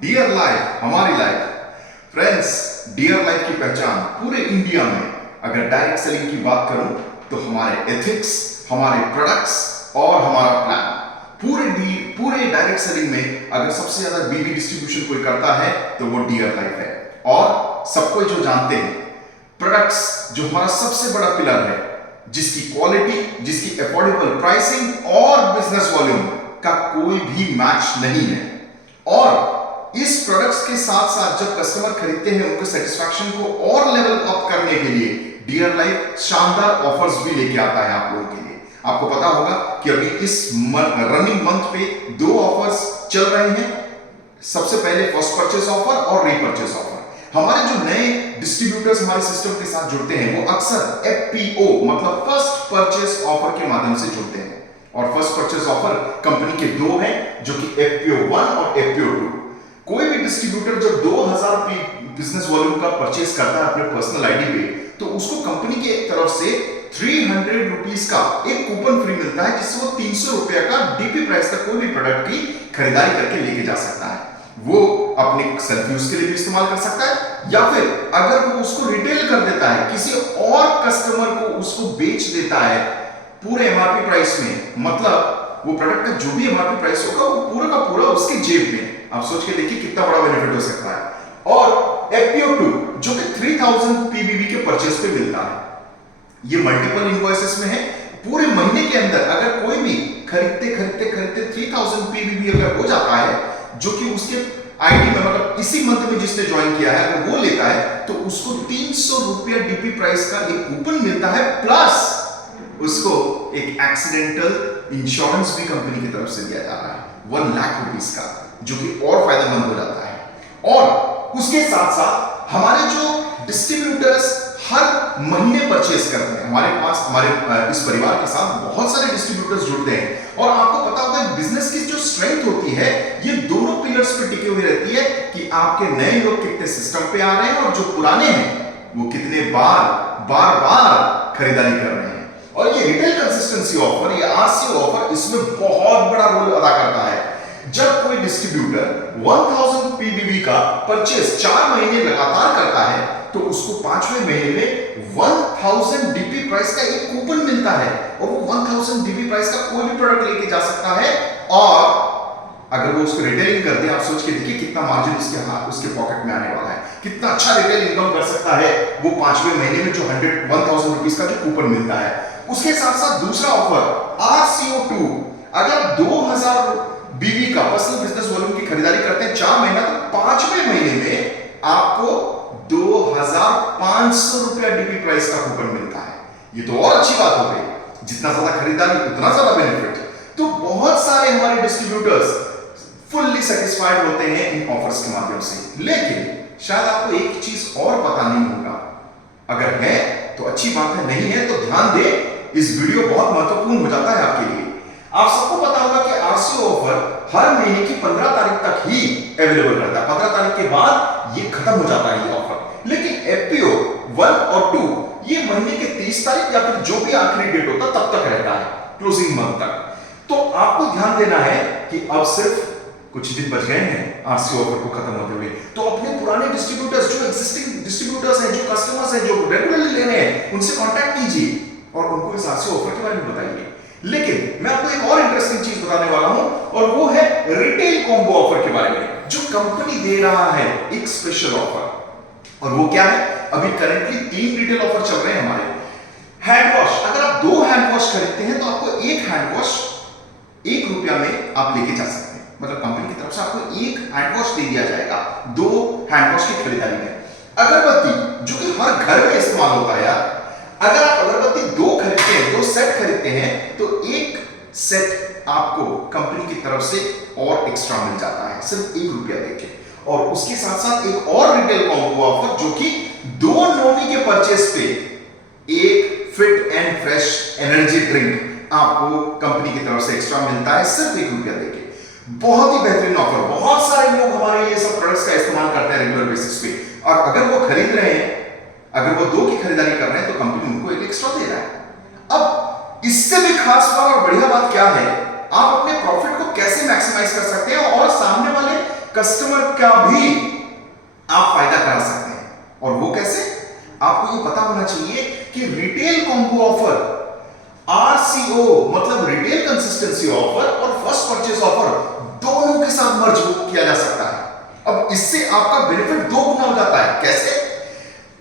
Dear life, हमारी life. Friends, dear life की पहचान पूरे इंडिया में अगर डायरेक्ट सेलिंग की बात करूं तो हमारे एथिक्स, हमारे प्रोडक्ट्स और हमारा प्लान, पूरे डायरेक्ट सेलिंग में अगर सबसे ज्यादा बीबी डिस्ट्रीब्यूशन कोई करता है तो वो डियर लाइफ है। और सबको जो जानते हैं, प्रोडक्ट्स जो हमारा सबसे बड़ा पिलर है, जिसकी क्वालिटी, जिसकी अफोर्डेबल प्राइसिंग और बिजनेस वॉल्यूम का कोई भी मैच नहीं है। और इस प्रोडक्ट्स के साथ साथ जब कस्टमर खरीदते हैं, उनके सेटिस्फैक्शन को और लेवल अप करने के लिए डियर लाइफ शानदार ऑफर्स भी लेके आता है आप लोगों के लिए। आपको पता होगा कि अभी इस रनिंग मंथ पे 2 ऑफर्स चल रहे हैं। सबसे पहले फर्स्ट परचेस ऑफर और रीपरचेस ऑफर। हमारे जो नए डिस्ट्रीब्यूटर्स हमारे सिस्टम के साथ जुड़ते हैं वो अक्सर एफपीओ मतलब फर्स्ट परचेस ऑफर के माध्यम से जुड़ते हैं। और फर्स्ट परचेस ऑफर कंपनी के 2 हैं, जो कि एफपीओ 1 और एफपीओ 2। कोई भी डिस्ट्रीब्यूटर जब 2000 बिजनेस वॉल्यूम का परचेस करता है अपने पर्सनल आईडी पे, तो उसको कंपनी की तरफ से 300 रुपीज का एक कूपन फ्री मिलता है, जिससे वो 300 रुपया का डीपी प्राइस का कोई भी प्रोडक्ट की खरीदारी करके लेके जा सकता है। वो अपने सेल्फ यूज के लिए भी इस्तेमाल कर सकता है, या फिर अगर वो उसको रिटेल कर देता है, किसी और कस्टमर को उसको बेच देता है पूरे एमआरपी प्राइस में, मतलब वो प्रोडक्ट का जो भी एमआरपी प्राइस होगा वो पूरा का पूरा उसके जेब में। आप सोच के देखिए कितना बड़ा बेनिफिट हो सकता है। और एफपीओ 2 जो कि 3000 पीबीबी के परचेस पे मिलता है, ये मल्टीपल इनवॉइसेस में है। पूरे महीने के अंदर अगर कोई भी खरीदते 3000 पीबीबी अगर हो जाता है, जो कि उसके आईडी में मतलब इसी मंथ में जिसने ज्वाइन किया है, अगर वो लेता है तो उसको 300 रुपया डीपी प्राइस का एक कूपन मिलता है, प्लस उसको एक एक्सीडेंटल इंश्योरेंस भी कंपनी की तरफ से दिया जा रहा है 1 लाख रुपीस का, जो कि और फायदेमंद हो जाता है। और उसके साथ साथ हमारे जो डिस्ट्रीब्यूटर्स हर महीने परचेस करते हैं, हमारे पास हमारे इस परिवार के साथ बहुत सारे डिस्ट्रीब्यूटर्स जुड़ते हैं। और आपको पता होगा बिजनेस की जो स्ट्रेंथ होती है, ये दोनों पिलर्स पे टिके हुए रहती है कि आपके नए लोग कितने सिस्टम पे आ रहे हैं और जो पुराने हैं वो कितने बार खरीदारी कर रहे हैं। और ये रिटेल कंसिस्टेंसी ऑफर, ये आरसीओ ऑफर इसमें बहुत बड़ा रोल अदा करता है। जब कोई डिस्ट्रीब्यूटर 1000 पीबीबी का परचेस 4 महीने लगातार करता है, तो उसको 5वें महीने में 1000 डीपी प्राइस का एक कूपन मिलता है, और वो 1000 डीपी प्राइस का कोई भी प्रोडक्ट लेके जा सकता है। और अगर वो उसको रिटेलिंग करते हैं, आप सोच के देखिए कितना मार्जिन उसके पॉकेट में आने वाला है, कितना अच्छा रिटेल इनकम कर सकता है वो 5वें महीने में जो 1000 रुपीस का जो कूपन मिलता है। उसके साथ साथ दूसरा ऑफर आरसीओ 2, अगर 2000 बीबी का पर्सनल बिजनेस वॉल्यूम की खरीदारी करते हैं 4 महीना, तो 5वें महीने में आपको 2500 रुपया डीपी प्राइस का कूपन मिलता है। ये तो और अच्छी बात हो गई, जितना ज्यादा खरीदारी उतना ज्यादा बेनिफिट। तो बहुत सारे हमारे डिस्ट्रीब्यूटर्स फुल्ली सेटिस्फाइड होते हैं इन ऑफर्स के माध्यम से। लेकिन शायद आपको एक चीज और पता नहीं होगा, अगर है तो अच्छी बात है, नहीं है तो ध्यान दे, इस वीडियो बहुत महत्वपूर्ण हो जाता है आपके लिए। आप सबको पता होगा कि आरसीओ ऑफर हर महीने की 15 तारीख तक ही अवेलेबल रहता है। 15 तारीख के बाद ये खत्म हो जाता है ये ऑफर। लेकिन एफपीओ 1 और 2 ये महीने के 30 तारीख या फिर जो भी आखिरी डेट होता तब तक रहता है, क्लोजिंग मंथ तक। तो आपको ध्यान देना है कि अब सिर्फ कुछ दिन बच गए हैं आरसीओ ऑफर को खत्म होते हुए। तो अपने पुराने डिस्ट्रीब्यूटर्स, जो एग्जिस्टिंग डिस्ट्रीब्यूटर्स हैं, जो कस्टमर्स हैं, जो रेगुलरली ले रहे हैं, उनसे कांटेक्ट कीजिए और उनको इस आरसीओ ऑफर के बारे में बताइए। लेकिन मैं आपको एक और इंटरेस्टिंग चीज बताने वाला हूं, और वो है रिटेल कॉम्बो ऑफर के बारे में, जो कंपनी दे रहा है एक स्पेशल ऑफर। और वो क्या है? अभी करंटली 3 रिटेल ऑफर चल रहे हैं हमारे। हैंड वॉश, अगर आप 2 हैंड वॉश खरीदते हैं तो आपको एक हैंड वॉश 1 रुपया में आप लेके जा सकते हैं। मतलब कंपनी की तरफ से आपको एक हैंड वॉश दे दिया जाएगा 2 हैंड वॉश की खरीदारी में। अगरबत्ती, जो कि हर घर में इस्तेमाल होता है यार, अगर आप अगरबत्ती 2 खरीदते हैं, 2 सेट खरीदते हैं, तो एक सेट आपको कंपनी की तरफ से और एक्स्ट्रा मिल जाता है सिर्फ 1 रुपया देके। और उसके साथ साथ एक और रिटेल कॉम्बो ऑफर, जो कि 2 नोनी के परचेस पे एक fit and fresh energy drink आपको कंपनी की तरफ से एक्स्ट्रा मिलता है सिर्फ 1 रुपया देके। बहुत ही बेहतरीन ऑफर। बहुत सारे लोग हमारे ये सब प्रोडक्ट्स का इस्तेमाल करते हैं रेगुलर बेसिस पे, और अगर वो खरीद रहे हैं, अगर वो 2 की खरीदारी कर रहे हैं, तो कंपनी उनको एक एक्स्ट्रा दे रहा है। अब इससे भी खास बात और बढ़िया बात क्या है, आप अपने प्रॉफिट को कैसे मैक्सिमाइज कर सकते हैं और सामने वाले कस्टमर का भी आप फायदा करा सकते हैं। और वो कैसे? आपको ये पता होना चाहिए कि रिटेल कॉम्बो ऑफर, RCO मतलब रिटेल कंसिस्टेंसी ऑफर और फर्स्ट परचेज ऑफर दोनों के साथ मर्ज किया जा सकता है। अब इससे आपका बेनिफिट दो गुना हो जाता है। कैसे?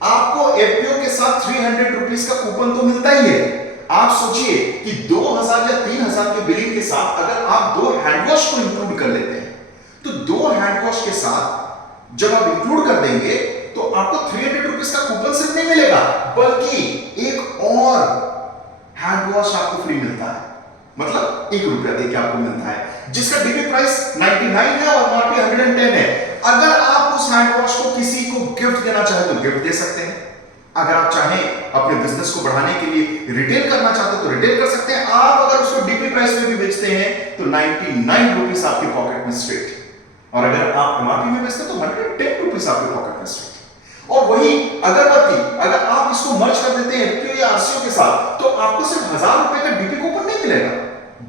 आपको एफपीओ के साथ 300 रुपीज का कूपन तो मिलता ही है। आप सोचिए कि 2000 या 3000 के बिलिंग के साथ अगर आप 2 हैंड वॉश को इंक्लूड कर लेते हैं, तो 2 हैंड वॉश के साथ जब आप इंक्लूड कर देंगे तो आपको 300 रुपीज का कूपन सिर्फ नहीं मिलेगा, बल्कि एक और हैंड वॉश आपको फ्री मिलता है। मतलब ₹1 देके आपको मिलता है, जिसका डीपी प्राइस 99 है और एमआरपी 110 है। अगर आप उस हैंड वॉश को किसी को गिफ्ट देना चाहें तो गिफ्ट दे सकते हैं। अगर आप चाहें अपने बिजनेस को बढ़ाने के लिए रिटेल करना चाहते हैं तो रिटेल कर सकते हैं। आप अगर उसको डीपी प्राइस में भी बेचते हैं तो 99 रुपीस आपके पॉकेट में स्ट्रेट, और अगर आप एमआरपी में बेचते हैं तो 110 रुपीस आपके पॉकेट में स्ट्रेट। और वही अगरबत्ती, अगर आप इसको मर्ज कर देते हैं एफपीओ या आरसीओ के साथ, तो आपको सिर्फ ₹1000 का डीपी कूपन नहीं मिलेगा,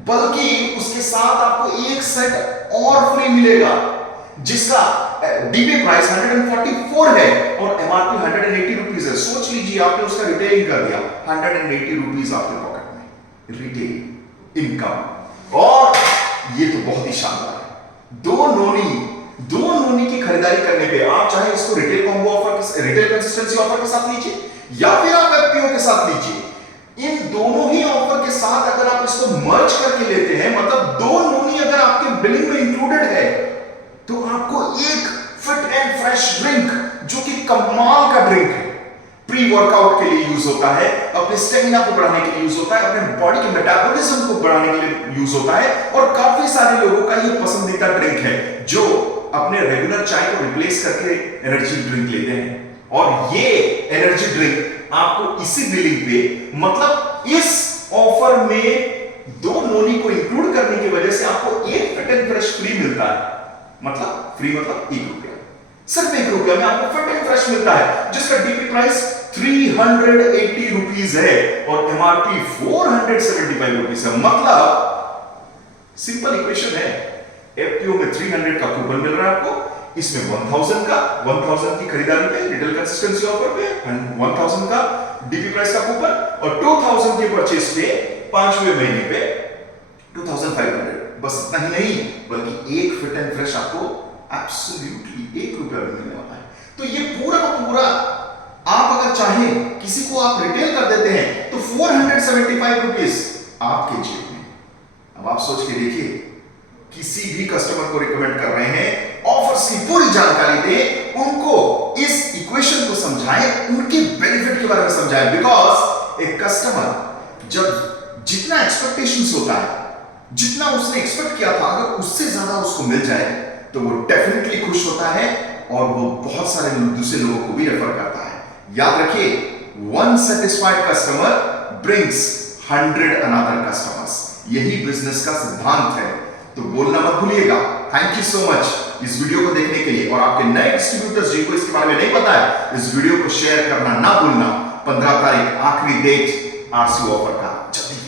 बल्कि उसके साथ आपको एक सेट और फ्री मिलेगा, जिसका डीपी प्राइस 144 है और एमआरपी 180 रुपीस है। सोच लीजिए आपने उसका रिटेलिंग कर दिया, 180 रुपीस आपके पॉकेट में रिटेल इनकम। और ये तो बहुत ही शानदार है। दो नोनी की खरीदारी करने पे आप चाहे इसको retail combo offer, retail consistency offer के साथ लीजिए या फिर आप एफपीओ के साथ लीजिए। इन दोनों ही ऑफर के साथ अगर आप इसको मर्ज करके लेते हैं, मतलब 2 नोनी अगर आपके बिलिंग में इंक्लूडेड है, तो आपको एक फिट एंड फ्रेश ड्रिंक, जो कि कमाल का ड्रिंक है, प्री वर्कआउट के लिए यूज होता है, अपने स्टेमिना को बढ़ाने के लिए यूज होता है, अपने बॉडी के मेटाबॉलिज्म को बढ़ाने के लिए यूज होता है, और काफी सारे लोगों का ये पसंदीदा ड्रिंक है जो अपने रेगुलर चाय को रिप्लेस करके एनर्जी ड्रिंक लेते हैं। और ये एनर्जी ड्रिंक आपको इसी बिलिंग पे, मतलब इस ऑफर में 2 नोनी को इंक्लूड करने की वजह से आपको एक फिट एंड फ्रेश फ्री मिलता है। मतलब फ्री मतलब ₹1, सिर्फ ₹1 में आपको फिट एंड फ्रेश मिलता है, जिसका डीपी प्राइस 380 रुपीस है और एमआरपी 475 रुपीस है। मतलब सिंपल इक्वेशन है, एफपीओ में 300 का कूपन मिल रहा है आपको, इसमें 1000 की खरीदारी पे रिटेल कंसिस्टेंसी ऑफर पे 1000 का डीपी प्राइस का कूपन, और 2000 के परचेस पे 5वें महीने पे 2500। बस इतना ही नहीं, बल्कि एक फिट एंड फ्रेश आपको एब्सोल्युटली ₹1 में मिलने वाला है। तो ये पूरा का पूरा आप अगर चाहें किसी को आप रिटेल कर देते हैं तो 475 रुपीस आपके जेब में। अब आप सोच के देखिए, किसी भी कस्टमर को रिकमेंड कर रहे हैं, ऑफर्स की पूरी जानकारी दें, उनको इस इक्वेशन को समझाएं, उनके बेनिफिट के बारे में समझाएं। बिकॉज एक कस्टमर जब जितना एक्सपेक्टेशंस होता है, जितना उसने एक्सपेक्ट किया था, अगर उससे ज्यादा उसको मिल जाए तो वो डेफिनेटली खुश होता है और वो बहुत सारे दूसरे लोगों को भी रेफर करता है। याद रखिए, 1 satisfied customer brings 100 another customers। यही बिजनेस का सिद्धांत है, तो बोलना मत भूलिएगा। थैंक यू सो मच इस वीडियो को देखने के लिए। और आपके नए डिस्ट्रीब्यूटर्स जिनको इसके बारे में नहीं पता है, इस वीडियो को शेयर करना ना भूलना। 15 तारीख आखिरी डेट आरसीओ ऑफर का, जल्दी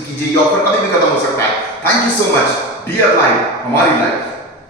कीजिए, ये ऑफर कभी भी खत्म हो सकता है। Thank you so much. Dear life हमारी लाइफ।